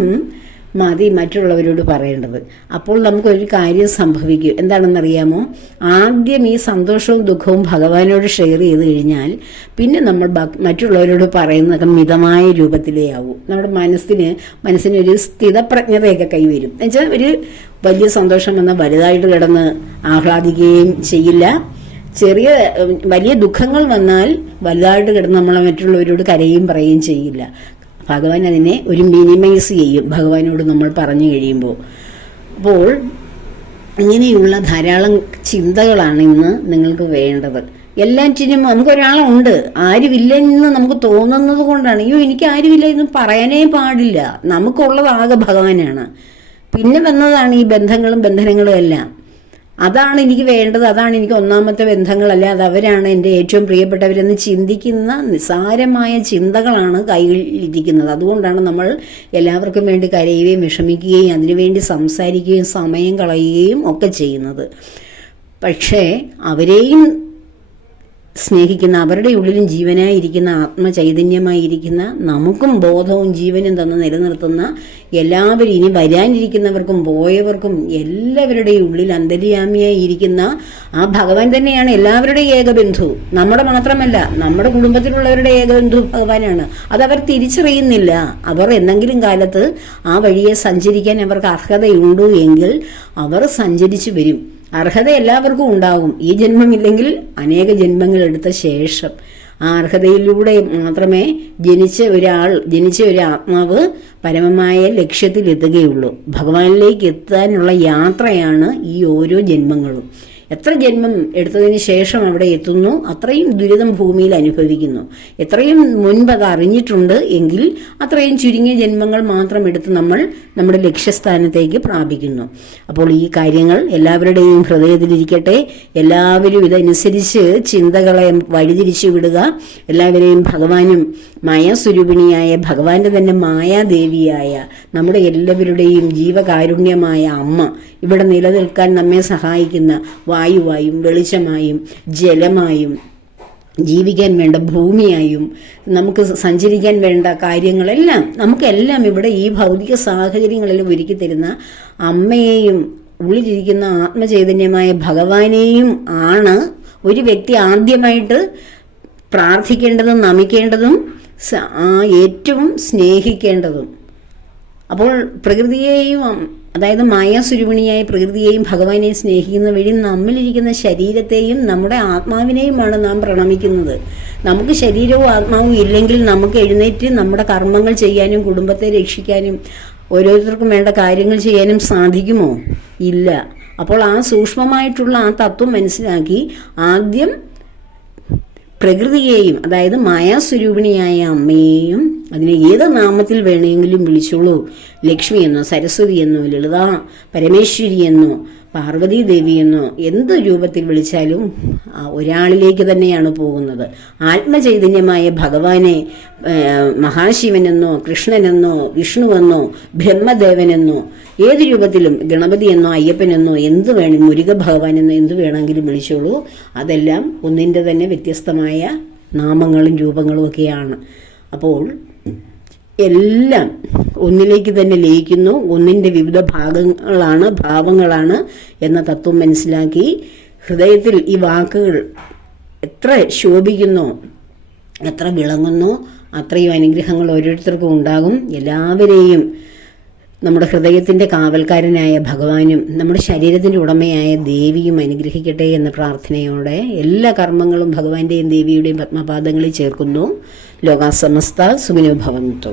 മതി മറ്റുള്ളവരോട് പറയേണ്ടത്. അപ്പോൾ നമുക്കൊരു കാര്യം സംഭവിക്കും. എന്താണെന്നറിയാമോ? ആദ്യം ഈ സന്തോഷവും ദുഃഖവും ഭഗവാനോട് ഷെയർ ചെയ്ത് കഴിഞ്ഞാൽ പിന്നെ നമ്മൾ മറ്റുള്ളവരോട് പറയുന്നതൊക്കെ മിതമായ രൂപത്തിലേ ആവും നമ്മുടെ മനസ്സിന് മനസ്സിനൊരു സ്ഥിതപ്രജ്ഞതയൊക്കെ കൈവരും. എന്നുവെച്ചാൽ ഒരു വലിയ സന്തോഷം വന്ന വലുതായിട്ട് കിടന്ന് ആഹ്ലാദിക്കുകയും ചെയ്യില്ല. ചെറിയ വലിയ ദുഃഖങ്ങൾ വന്നാൽ വലുതായിട്ട് കിടന്ന് നമ്മൾ മറ്റുള്ളവരോട് കരയും പറയുകയും ചെയ്യില്ല. ഭഗവാൻ അതിനെ ഒരു മിനിമൈസ് ചെയ്യും. ഭഗവാനോട് നമ്മൾ പറഞ്ഞു കഴിയുമ്പോൾ. അപ്പോൾ ഇങ്ങനെയുള്ള ധാരാളം ചിന്തകളാണ് ഇന്ന് നിങ്ങൾക്ക് വേണ്ടത്. എല്ലാറ്റിനും നമുക്കൊരാളുണ്ട്. ആരുമില്ലെന്ന് നമുക്ക് തോന്നുന്നത് കൊണ്ടാണ്. അയ്യോ എനിക്ക് ആരുമില്ല എന്ന് പറയാനേ പാടില്ല. നമുക്കുള്ളതാകെ ഭഗവാനാണ്. പിന്നെ വന്നതാണ് ഈ ബന്ധങ്ങളും ബന്ധനങ്ങളും എല്ലാം. അതാണ് എനിക്ക് വേണ്ടത് അതാണ് എനിക്ക് ഒന്നാമത്തെ ബന്ധങ്ങളല്ല അത് അവരാണ് എന്റെ ഏറ്റവും പ്രിയപ്പെട്ടവരെന്ന് ചിന്തിക്കുന്ന നിസാരമായ ചിന്തകളാണ് കയ്യിലിരിക്കുന്നത് അതുകൊണ്ടാണ് നമ്മൾ എല്ലാവർക്കും വേണ്ടി കരയുകയും വിഷമിക്കുകയും അതിനുവേണ്ടി സംസാരിക്കുകയും സമയം കളയുകയും ഒക്കെ ചെയ്യുന്നത്. പക്ഷേ അവരെയും സ്നേഹിക്കുന്ന അവരുടെ ഉള്ളിലും ജീവനായിരിക്കുന്ന ആത്മചൈതന്യമായിരിക്കുന്ന നമുക്കും ബോധവും ജീവനും തന്ന് നിലനിർത്തുന്ന എല്ലാവരും ഇനി വരാനിരിക്കുന്നവർക്കും പോയവർക്കും എല്ലാവരുടെയും ഉള്ളിൽ അന്തര്യാമിയായി ഇരിക്കുന്ന ആ ഭഗവാൻ തന്നെയാണ് എല്ലാവരുടെയും ഏകബന്ധു. നമ്മുടെ മാത്രമല്ല നമ്മുടെ കുടുംബത്തിലുള്ളവരുടെ ഏകബന്ധു ഭഗവാനാണ്. അതവർ തിരിച്ചറിയുന്നില്ല. അവർ എന്തെങ്കിലും കാലത്ത് ആ വഴിയെ സഞ്ചരിക്കാൻ അവർക്ക് അർഹതയുണ്ടോ എങ്കിൽ അവർ സഞ്ചരിച്ചു വരും. അർഹത എല്ലാവർക്കും ഉണ്ടാകും ഈ ജന്മമില്ലെങ്കിൽ അനേക ജന്മങ്ങൾ എടുത്ത ശേഷം ആ അർഹതയിലൂടെ മാത്രമേ ജനിച്ച ഒരാൾ ജനിച്ച ഒരു ആത്മാവ് പരമമായ ലക്ഷ്യത്തിൽ എത്തുകയുള്ളൂ ഭഗവാനിലേക്ക് എത്താനുള്ള യാത്രയാണ് ഈ ഓരോ ജന്മങ്ങളും. എത്ര ജന്മം എടുത്തതിന് ശേഷം അവിടെ എത്തുന്നു അത്രയും ദുരിതം ഭൂമിയിൽ അനുഭവിക്കുന്നു. എത്രയും മുൻപ് അത് അറിഞ്ഞിട്ടുണ്ട് എങ്കിൽ അത്രയും ചുരുങ്ങിയ ജന്മങ്ങൾ മാത്രം എടുത്ത് നമ്മൾ നമ്മുടെ ലക്ഷ്യസ്ഥാനത്തേക്ക് പ്രാപിക്കുന്നു. അപ്പോൾ ഈ കാര്യങ്ങൾ എല്ലാവരുടെയും ഹൃദയത്തിലിരിക്കട്ടെ എല്ലാവരും ഇതനുസരിച്ച് ചിന്തകളെ വഴിതിരിച്ചു വിടുക. എല്ലാവരെയും ഭഗവാനും മായാസ്വരൂപിണിയായ ഭഗവാന്റെ തന്നെ മായാദേവിയായ നമ്മുടെ എല്ലാവരുടെയും ജീവകാരുണ്യമായ അമ്മ ഇവിടെ നിലനിൽക്കാൻ നമ്മെ സഹായിക്കുന്ന വായുവായും വെളിച്ചമായും ജലമായും ജീവിക്കാൻ വേണ്ട ഭൂമിയായും നമുക്ക് സഞ്ചരിക്കാൻ വേണ്ട കാര്യങ്ങളെല്ലാം നമുക്കെല്ലാം ഇവിടെ ഈ ഭൗതിക സാഹചര്യങ്ങളിൽ ഒരുക്കി തരുന്ന അമ്മയെയും ഉള്ളിലിരിക്കുന്ന ആത്മചൈതന്യമായ ഭഗവാനെയും ആണ് ഒരു വ്യക്തി ആദ്യമായിട്ട് പ്രാർത്ഥിക്കേണ്ടതും നമിക്കേണ്ടതും ഏറ്റവും സ്നേഹിക്കേണ്ടതും. അപ്പോൾ പ്രകൃതിയെയും അതായത് മായാസുരുവിണിയായ പ്രകൃതിയെയും ഭഗവാനെയും സ്നേഹിക്കുന്ന വഴി നമ്മളിരിക്കുന്ന ശരീരത്തെയും നമ്മുടെ ആത്മാവിനെയുമാണ് നാം പ്രണമിക്കുന്നത്. നമുക്ക് ശരീരവും ആത്മാവും ഇല്ലെങ്കിൽ നമുക്ക് എഴുന്നേറ്റ് നമ്മുടെ കർമ്മങ്ങൾ ചെയ്യാനും കുടുംബത്തെ രക്ഷിക്കാനും ഓരോരുത്തർക്കും വേണ്ട കാര്യങ്ങൾ ചെയ്യാനും സാധിക്കുമോ? ഇല്ല. അപ്പോൾ ആ സൂക്ഷ്മമായിട്ടുള്ള ആ തത്വം മനസ്സിലാക്കി ആദ്യം പ്രകൃതിയെയും അതായത് മായാസ്വരൂപിണിയായ അമ്മയെയും അതിനെ ഏത് നാമത്തിൽ വേണമെങ്കിലും വിളിച്ചോളൂ. ലക്ഷ്മി എന്നോ സരസ്വതി എന്നോ ലളിത പരമേശ്വരി എന്നോ പാർവതി ദേവി എന്നോ എന്ത് രൂപത്തിൽ വിളിച്ചാലും ഒരാളിലേക്ക് തന്നെയാണ് പോകുന്നത്. ആത്മചൈതന്യമായ ഭഗവാനെ മഹാശിവനെന്നോ കൃഷ്ണനെന്നോ വിഷ്ണുവെന്നോ ബ്രഹ്മദേവനെന്നോ ഏത് രൂപത്തിലും ഗണപതി എന്നോ അയ്യപ്പനെന്നോ എന്ത് വേണം മുരുക ഭഗവാൻ എന്നോ എന്ത് വേണമെങ്കിലും വിളിച്ചോളൂ. അതെല്ലാം ഒന്നിന്റെ തന്നെ വ്യത്യസ്തമായ നാമങ്ങളും രൂപങ്ങളും ഒക്കെയാണ്. അപ്പോൾ എല്ലാം ഒന്നിലേക്ക് തന്നെ ലയിക്കുന്നു. ഒന്നിന്റെ വിവിധ ഭാഗങ്ങളാണ് ഭാവങ്ങളാണ് എന്ന തത്വം മനസ്സിലാക്കി ഹൃദയത്തിൽ ഈ വാക്കുകൾ എത്ര ശോഭിക്കുന്നു എത്ര വിളങ്ങുന്നു അത്രയും അനുഗ്രഹങ്ങൾ ഓരോരുത്തർക്കും ഉണ്ടാകും. എല്ലാവരെയും നമ്മുടെ ഹൃദയത്തിന്റെ കാവൽക്കാരനായ ഭഗവാനും നമ്മുടെ ശരീരത്തിന്റെ ഉടമയായ ദേവിയും അനുഗ്രഹിക്കട്ടെ എന്ന പ്രാർത്ഥനയോടെ എല്ലാ കർമ്മങ്ങളും ഭഗവാന്റെയും ദേവിയുടെയും പത്മപാദങ്ങളിൽ ചേർക്കുന്നു. ലോകാസമസ്ത സുഖിനോ ഭവന്തു.